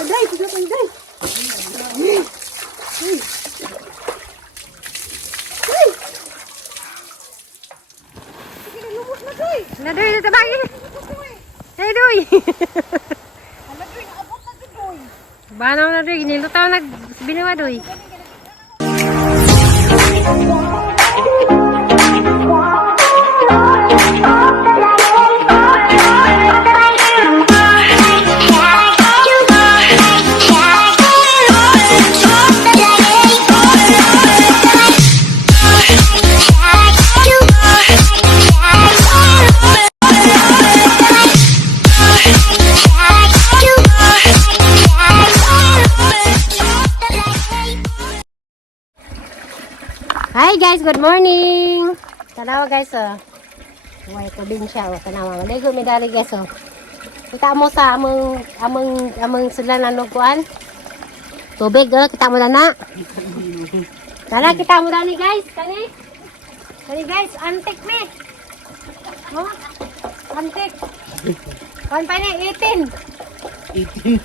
Day, tignan ko Day. Nadoy na tabagi. Hey doy. Banaw na doy, nilutaw nag binawa doy. Hi guys, good morning. Tanawa guys, Way probinsya tanawa. Maligo mi dali guys Kita mo sa among sila nanuguan. Tubig kita mo na. Tara kita mo dali guys, kani. Kani guys, antik me. Oh, antik. Kan pa ni 18. 18.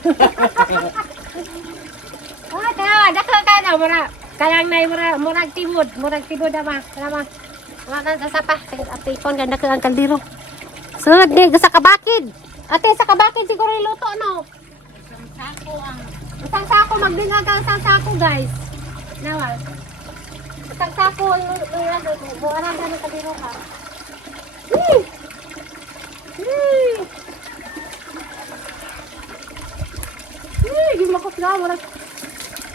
Oh, tanawa, dako ka na mura. Kalang na murag tibod ama. Salamat. Wala na sa pa. Apipon ganda ka ang kaldero. Sunod ni sa kabakid. Ate sa kabakid siguro iluto no. Isang sako magdinga ka isang sako guys. Nawal. Isang sako buwanan ka ng kaldero ka. Yung makos na murag.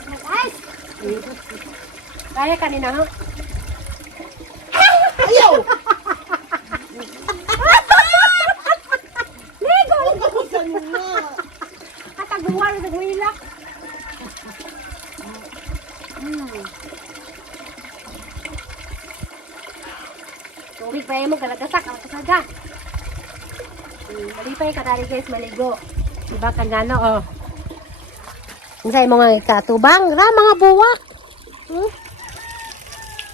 Mag-ice. Kaya kanina ha? Ayaw! Ligo! Kataguan sa guilak. Tubig pa mo galagasak ang kasaga. Malipay ka tali guys maligo. Diba kagano oh. Unsay mga katubang ra mga buwak.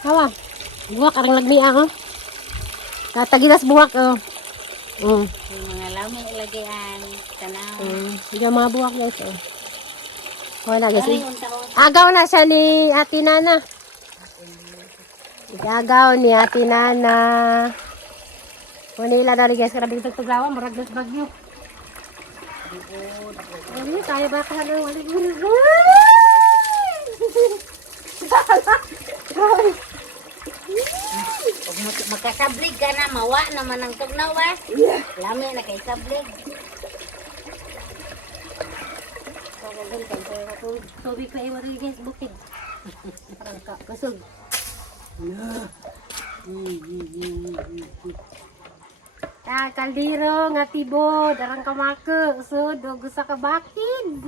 Hawa. Buwak arang lagmia oh. Katagilas buwak oh. Mga lami ilagian tanaw. Diyan mga buwak guys oh. Wala guys. Agaw na siya ni Ate Nana. Agaw ni Ate Nana. Wanila dali guys kada bitog tuglawan murag dos bagyo. Ini kaya ba ka nang wali gulo? Makasablig ka na, mawa naman ang tugnawa. Lami na kay sablig. Tubig pa iwa rin guys, bukid. Parang kasog. Kaldiro nga tibo, darang kamake, usod, gusto ka bakid.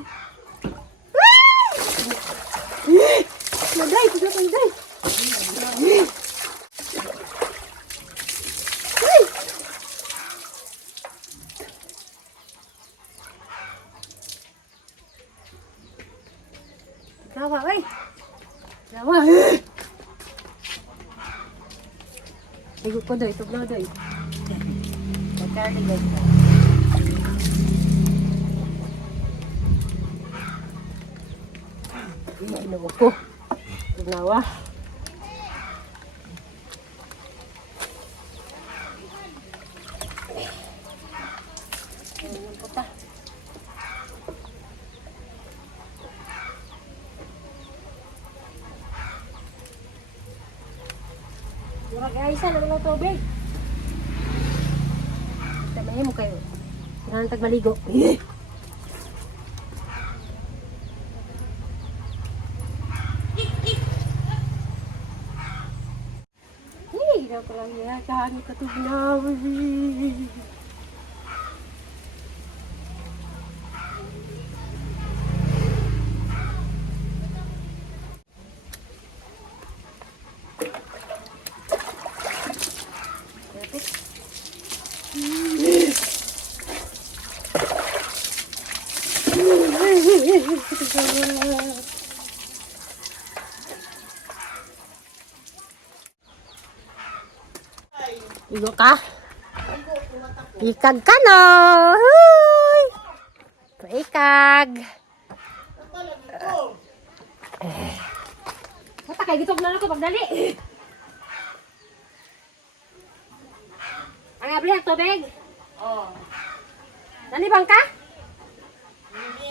Maday, tignan ko maday. Gawa, ay. Gawa. Tigo ko doy, tugnaw doy. Cardigan. Ginawa ko. Ginawa. Ayan po ta. Mag-aisa naman ng tubig. Tamahin mo kayo. Kailangan tagmaligo. Hindi ko lang yan. Kahani ka tugnaw. Igo ka? Ikag ka no! Huy! Paikag! Mata kay gitog na ako pagdali. Ang abli ang tubig. Oh. Dali bang ka? Hindi.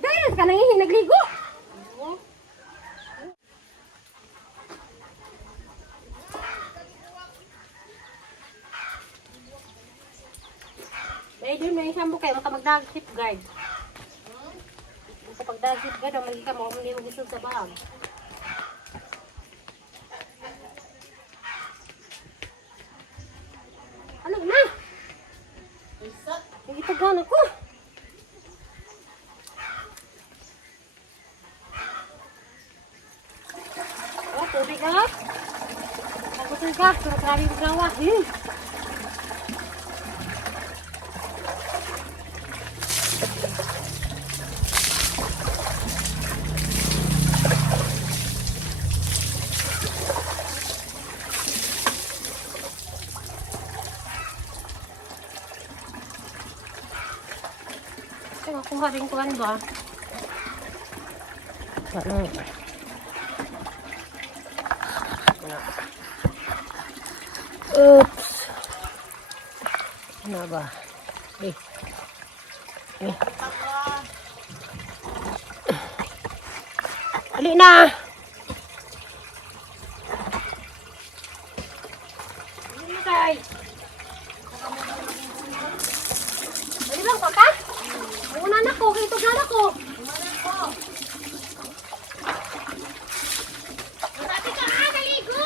Dahil ka nang nagligo. Dahil doon may isang bukay, maka magdag-hip guard. Kapag dag-hip guard, ang magiging mo, hindi mo gusto sa bahag. Ano na? Nagitagan ako. Oh, tubig ah. Pagkutin ka, pero grabe yung gawa. Kuha rin ko ano ba? Ano? Oops. Ano ba? Eh. Ali na! Ali na tayo! Ali lang pa ka? Una na ko, kito na ko. Sabi ka, naligo.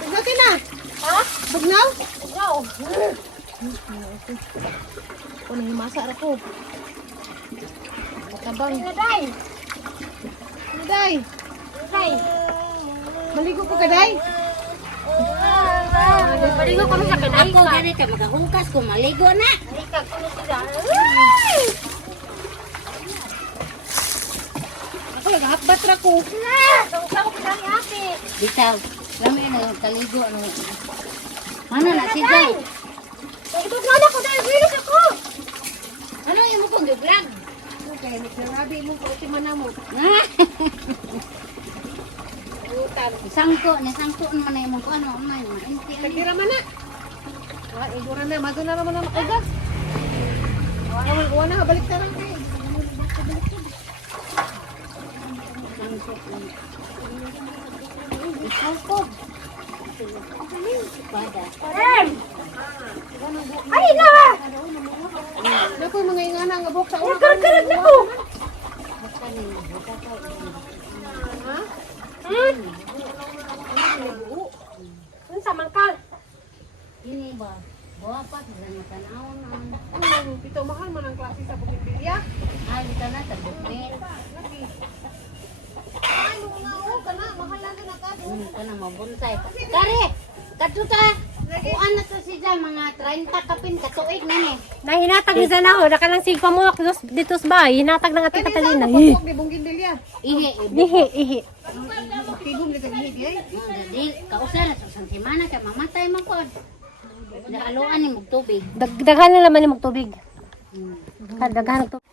Bugnaw na. Ha? Bugnaw? Bugnaw. Ako nang himasa ako. Matabang. Naday. Naday. Naday. Maligo ko ka, Day? Maligo ko sa kanay Ako gani ka makahukas ko maligo na. Ikaw ko sila. Ako nagahakbat ra ko. Dong sa ko pinang ate. Bitaw. Lami na kaligo ano. Mana na si Jay? Ito na ko dahil bilis ako. Ano yung mo kong vlog? Okay, nagrabi mo ko si manamo. Utang. Sangko naman na yung ko ano man. Tagdira man na. Ah, igura na mago na naman ang ugas. Wala na balik ta lang kay. Sangko. Ay na! Naku mga ingana nga bok sa ulo. Karkarag na ko. Ha? Ano sa mangkal? Ini ba? Bapak na tanawon na. Pito mahal man ang klase sa Bukidbilya. Ay kita na sa bukid. Ay, mga kana mahal na ka. Kana mabuntay. Kare, katuta. Kuan na to si Jay mga 30 kapin katuig na ni. Nahinatag ni Zanaho, nakalang sigpa mo dito sa bahay, hinatag ng ati Catalina. Ihi. Ihi. Tigom ni kagihid Di kausa na sa semana ka mamatay man kon. Haluan ni mog tubig. Daghan na naman ni mong tubig. Daghan ng tubig.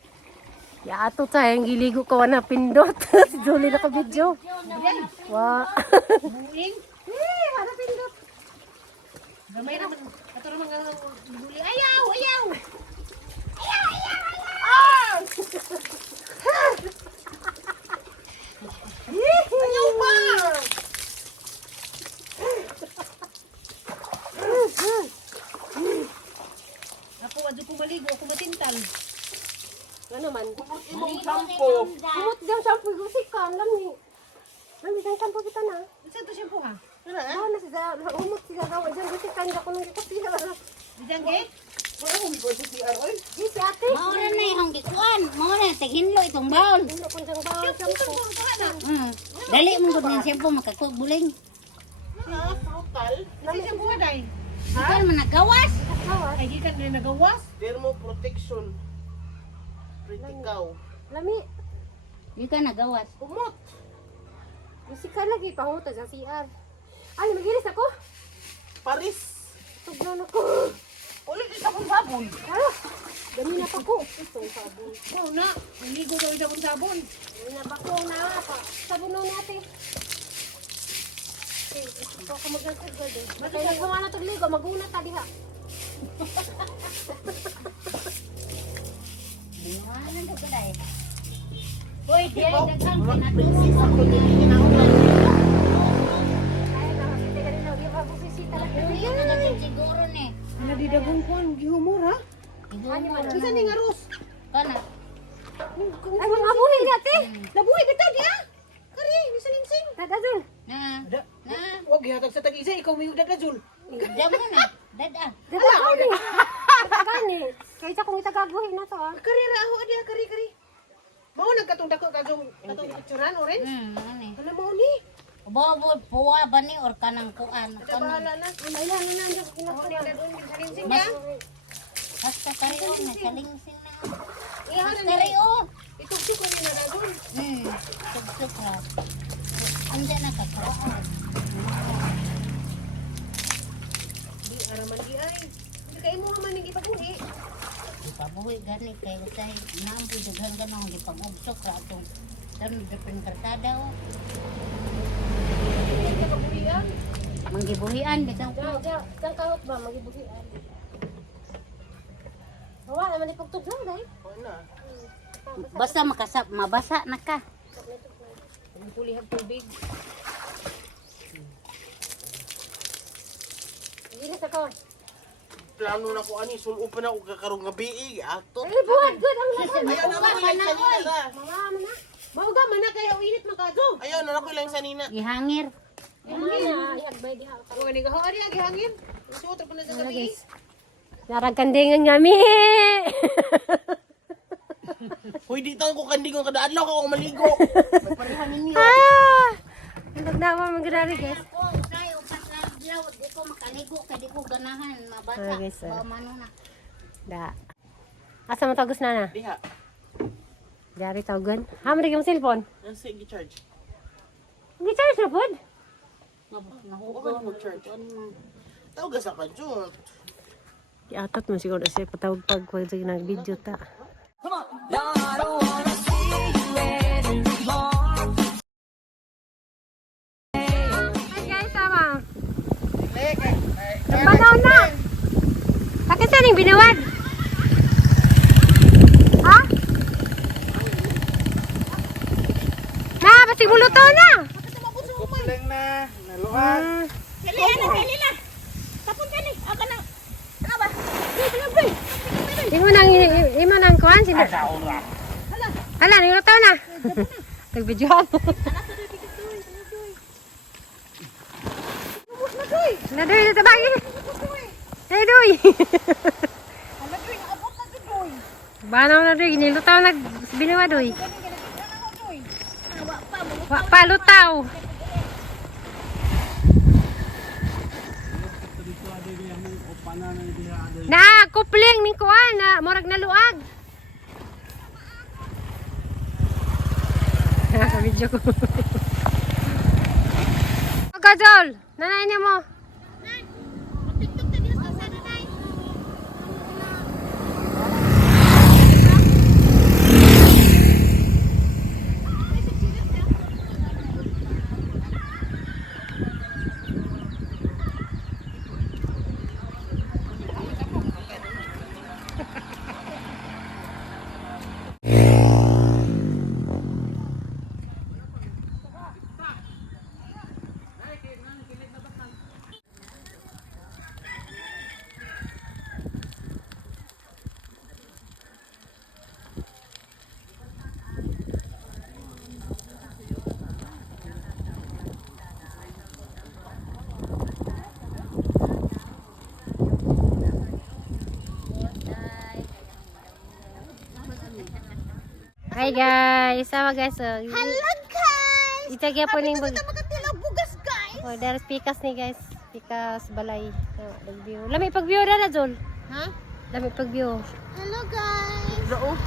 Ya ato tayo, ang giligo ko na pindot. Si Julie na ka-video. Wow. Muling. Wala pindot. Gamay naman. Katuro mga buli. Ayaw! Ayaw pa! Ako adto ko maligo, ako matintal. Ano man? Imong shampoo. Kumot diyang shampoo. Gusik ka. Alam ni. Mami, diyang shampoo kita na. Saan to shampoo ha? Bawa na siya. Umot siya gawa. Diyang gusik ka. Hindi ako nung kapila. Dijang ge? Di si ate. Maura na yung gikuan. Maura na tighinlo itong bawl. Hindi ko diyang bawa shampoo. Dali mo gud ng shampoo makakugbuling. Nami shampoo ka day. Ikaw man nagawas. Ay, di ka na nagawas. Thermo protection. Pretikaw. Lami. Di ka nagawas. Umot. Gusik ka lagi. Panguta sa CR. Ay, magilis ako. Paris. Tugnan ako. Ulit isa kong sabon. Ah, napako. Itong sabon. Oh, na. Naligo daw yung sabon. Napako na pa. Sabon natin. Okay, ito ka magkakagod eh. Kaya kung ano itong ligo, mag-una ta diha. Ano ka ba eh? Boy, di ay daghang pinatusi sa siguro ni. Nadidagang kuan, gihumor ha? Isa ni nga Ros. Kana. Ay, mga buhi natin. Nabuhay bitaw diya. Kari, misalinsing. Dadadun. Na. Na. Huwag gihatag sa tag-isa, ikaw may hugdag na Jul. Damo na. Dada. Dadagani. Dadagani. Kaysa kung itagaguhin na to ah. Kari ra ako adiya, kari. Mao nagkatong dako kadong katong picturean orange. Ano Ano mo ni? Bobo puwa ba ni or kanang kuan? Ada bahala na. Ay, lang na nandiyan. Ako ni dadon misalinsing Mas ya. basta kariyo na kalingsing na. Iya na ni. Kariyo. Itukso ko ni na dadon. Tugsok ra. Anda na ka kawa. Di ara man di ay. Di kay mo man ning ipabuhi. Pabuhi gani kay usay nampo daghan ganong di pagugsok ra atong tan depend kartada o. Di pabuhian. Manggibuhian bitaw ko. Diyan kahot ba? Magibuhian. Wala naman ipagtog lang dahil. Ana. Basta makasap mabasa na ka. Ang pulihang tubig. Hindi na sa ko. Plano na ko ani sulo pa na og kakarong nga biig ato. Ay, buhat good ang laban. Ayaw na ko lang sanina na. Mga ano na. Mauga man na kaya uinit man kadto. Ayaw na ko lang sanina. Ihangir. Agbay diha. O ni gaho ari agi hangin. Suot pa na sa gabi. Naragandingan kami. Hoy di taon ko kandigon kada adlaw ko maligo. May parihan ninyo. Ang nagdawa magdari guys. Ako usay upat na adlaw di ko makaligo kay di ko ganahan mabasa. Ah, guys, Ba mano na. Da. Asa mo tagos na na? Diha. Dari tawagan. Hamri yung cellphone. Nasa gi-charge. Hindi charge na pod. Open mo charge. Tawag sa kanjo. Iatot mo siguro siya patawag pag kung nag-video ta. Hi guys, sama. Banaw na. Bakit saan yung binawad? Ha? Na, basi mo luto na. Kupleng na. Naluhan. Imo nang kuhan sila. Hala, ni luto na. Nag-video ako. Nadoy na tabagi. Nadoy. Banaw na doy, nilutaw nag binawa doy. Wa pa lutaw. Na kupling ning kuan na murag na luag. Sa video ko. Kajol, nanay niya mo. Hi guys, sama guys. Hello guys. Itagya po ning bag. Magkatilaw bugas guys. Oh, dari pikas ni guys. Pikas balay. Oh, view. Lami pag view na Jol. Ha? Lami pag view. Hello guys.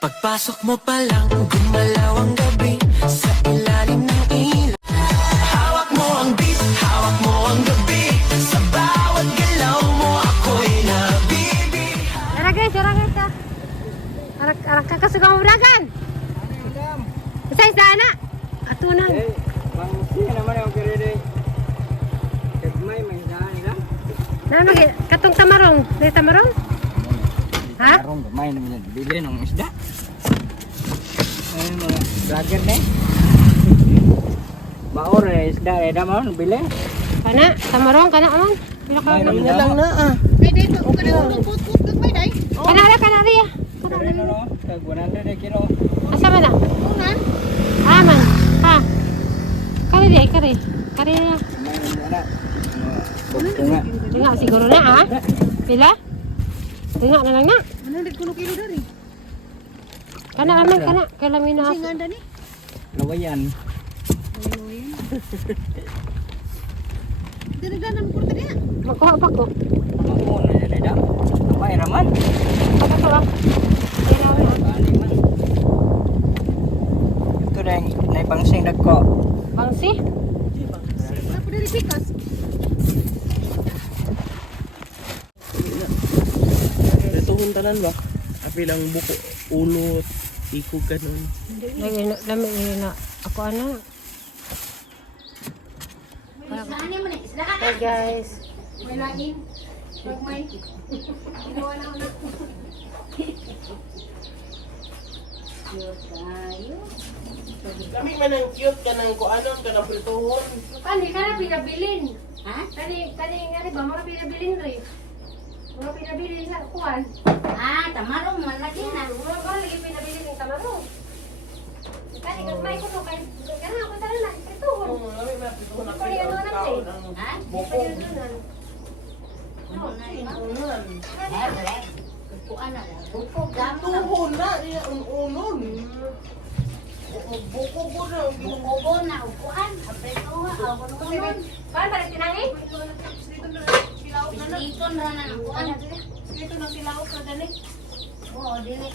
Pagpasok mo pa lang, gumalaw ang gabi sa ilalim ng ilaw. Hawak mo ang beat, hawak mo ang gabi. Sa bawat galaw mo ako'y nabibig. Tara guys, ah. Lagi katong tamarong, di tamarong? Ha? Karong gamay naman yan. Bili ng isda. Ay, mga vlogger na eh. Baor eh, isda eh. Damon, bili. Kana, tamarong kana amon. Pila ka May na. naman lang na. Ay, dito. Huwag ka na put-put. Gagmay na eh. Kana riya. Kaya na no, tag 100 eh kilo. Asa man na? Unan. Aman. Ha. Kari riya. Kari riya. May naman na. Bunga. Tinga siguro na ha. Pila? Tinga na lang na. 100 kuno kilo dari. Kana aman kana. Kailan na. Singan dani. Lawayan. Dinagdanan mo kurta niya. Makuha pa ko. Ako na yan eh. May raman. Apa to? Kailan na. Bali man. Ito na yung naipangsing dagko. Bangsi? Apa dari pikas? Natuhon tanan ba? Api lang buko, ulo, ikog ganun. Lami na. Ako ana. Saan mo na isda? Hey guys. May lain. Gagmay. Ginawa na ulit. Tayo. Kami man ang cute ka ng kuanon ka ng prituhon. Kani kana pinabilin. Ha? Kani ba mo pinabilin ri? Mo pinabilin sa kuan. Ah, tamarong man lagi na. Mo lagi pinabilin ng tamarong. Kani may kuno kay kana ako tara na ito. Oo, kami man prituhon na Kani ano na kaon eh. ang Ha? buko. Ano na iba? Unan. Eh, wala. Kukuan na lang. Buko, gamit na. Tuhon na iya unon. Buko ko na. Buko ko na, upuan. Apreto nga, ako nung Ban balik tinangi? Dito na na ang kuan. Dito na sila ako na dani. Oo, dili.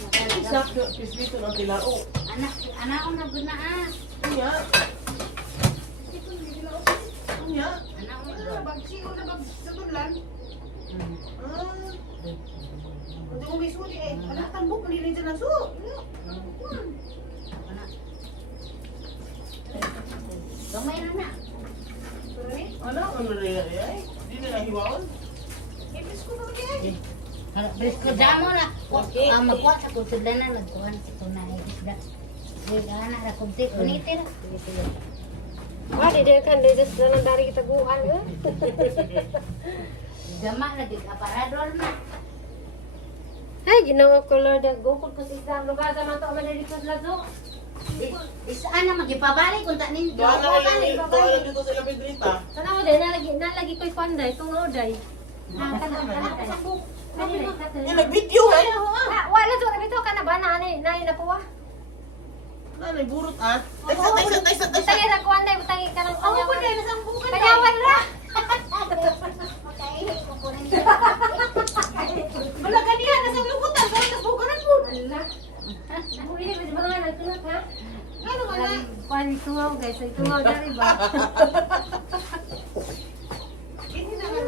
Sakto pisbito ng tilao. Anak ko na bunaas. Iya. Dito na sila ako. Iya. Anak ko Ano na. na bag siyo na bag sa tunlan. Ah. Hindi mo mismo di eh. Wala tambok hindi rin na su. Gamay na na. Ano ang nariya ay? Di na nahiwaon. Ibis ko na lagi eh. Bisko damo na. Magkuhan sa kusudlan na. Nagkuhan sa tunay. Isda. Gana na kunti. Unitir. Wala di kan di just na dari kita guan eh. Gama na. Aparador na. Ay ginawa ko Lord gukod ko sa isang lugar sa man to man dito sa lazo. Isaan na magipabalik. Kung tanin. Doon na kayo dito sa Lapidrita. Kana mo din nalagi ko'y panday tungod day. Kana sabuk. Nag-video eh. Wala to bitaw kana ba na ani na puwa. Nanay burot ah. Taisa. Tayo na kuan day butangi ka ng Ako po kanyawan. dahil nasang bukan Kanyawan ra. Wala ganihan nasang lubutan. Kaya nasbukanan po. Allah. Buli ba mga nagtulak ha? Ano ka na? Kuan tuwaw guys, tuwaw dari ba?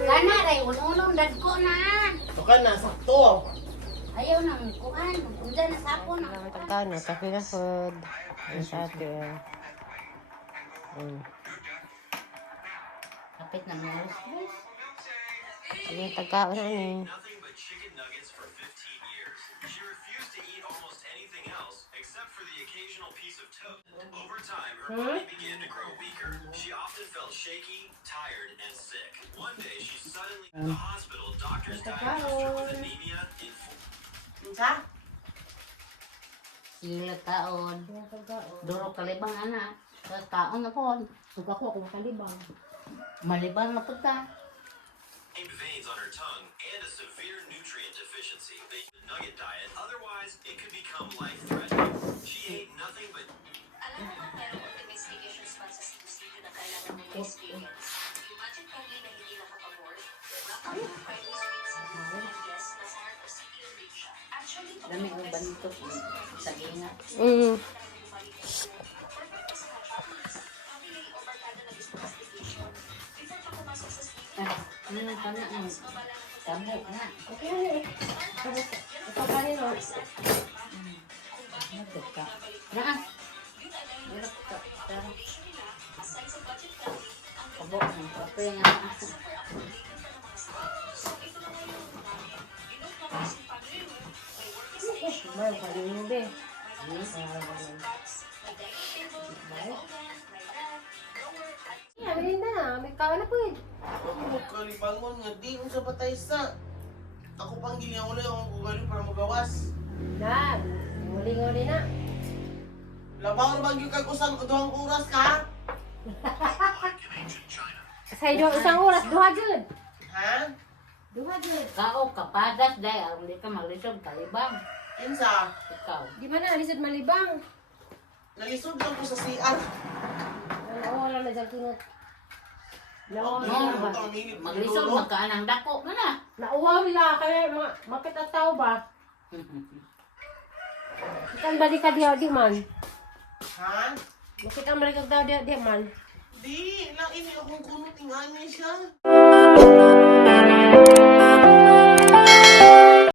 Kana rin. Ununong dadko na. Ito ka na, sakto. Ayaw nang kuan. Unsa na sapon. Tagtaw na sa food. Sa atin. Kapit na mga lusbus. Sige, tagkaon na ni. Nothing but chicken nuggets for 15 years. She refused to eat almost anything else except for the occasional piece of toast. Over time, her body began to grow weaker. She often felt shaky, tired, and sick. One day, she suddenly in the hospital. Doctors diagnosed her with anemia in Sila taon. Duro kalibang anak. Sa taon na po. Suga ko kung kalibang. Malibang na punta. veins on her tongue and a severe nutrient deficiency. The nugget diet, otherwise, it could become life-threatening. She ate nothing but Alam mo bang merong investigation spot sa sitio na kailangan mong experience? Imagine kami na hindi nakapag-work. Friday streets and yes, nasa heart of city of Asia. Actually, Dami ang bantok. Sa ingat. family o barkada na gusto investigation. Before pa pumasok sa city, Ano yung pana ang tamo na. Okay na eh. Ito pa rin o. Ano ka? Naa. Meron ka. Tara. Kabo. Kapo yung May kanino be. Yeah, melinda na. May kawan na po yun. Ako kalibangon nga di sa patay sa. Ako panggil niya ulit akong kugaling para magawas. Na, nguli-nguli na. Labaw na bagyo kag usan ko duhang oras ka? Sa isang oras, duha jud. Ha? Duha jud. Kao, kapadas, dahil alam di ka malisod, kalibang. Kinsa? Ikaw. Di ba na, alisod malibang? Nalisod lang ko sa CR. Wala na dyan kinot. No, maglisod, Maglisod magkaanang dako mo na. Nauwaw nila, kaya makit at tao ba? Ikan balik ka diya, di man. Ha? Makita balik ka daw diya, di man. Di, lang ini akong kunot ingani siya.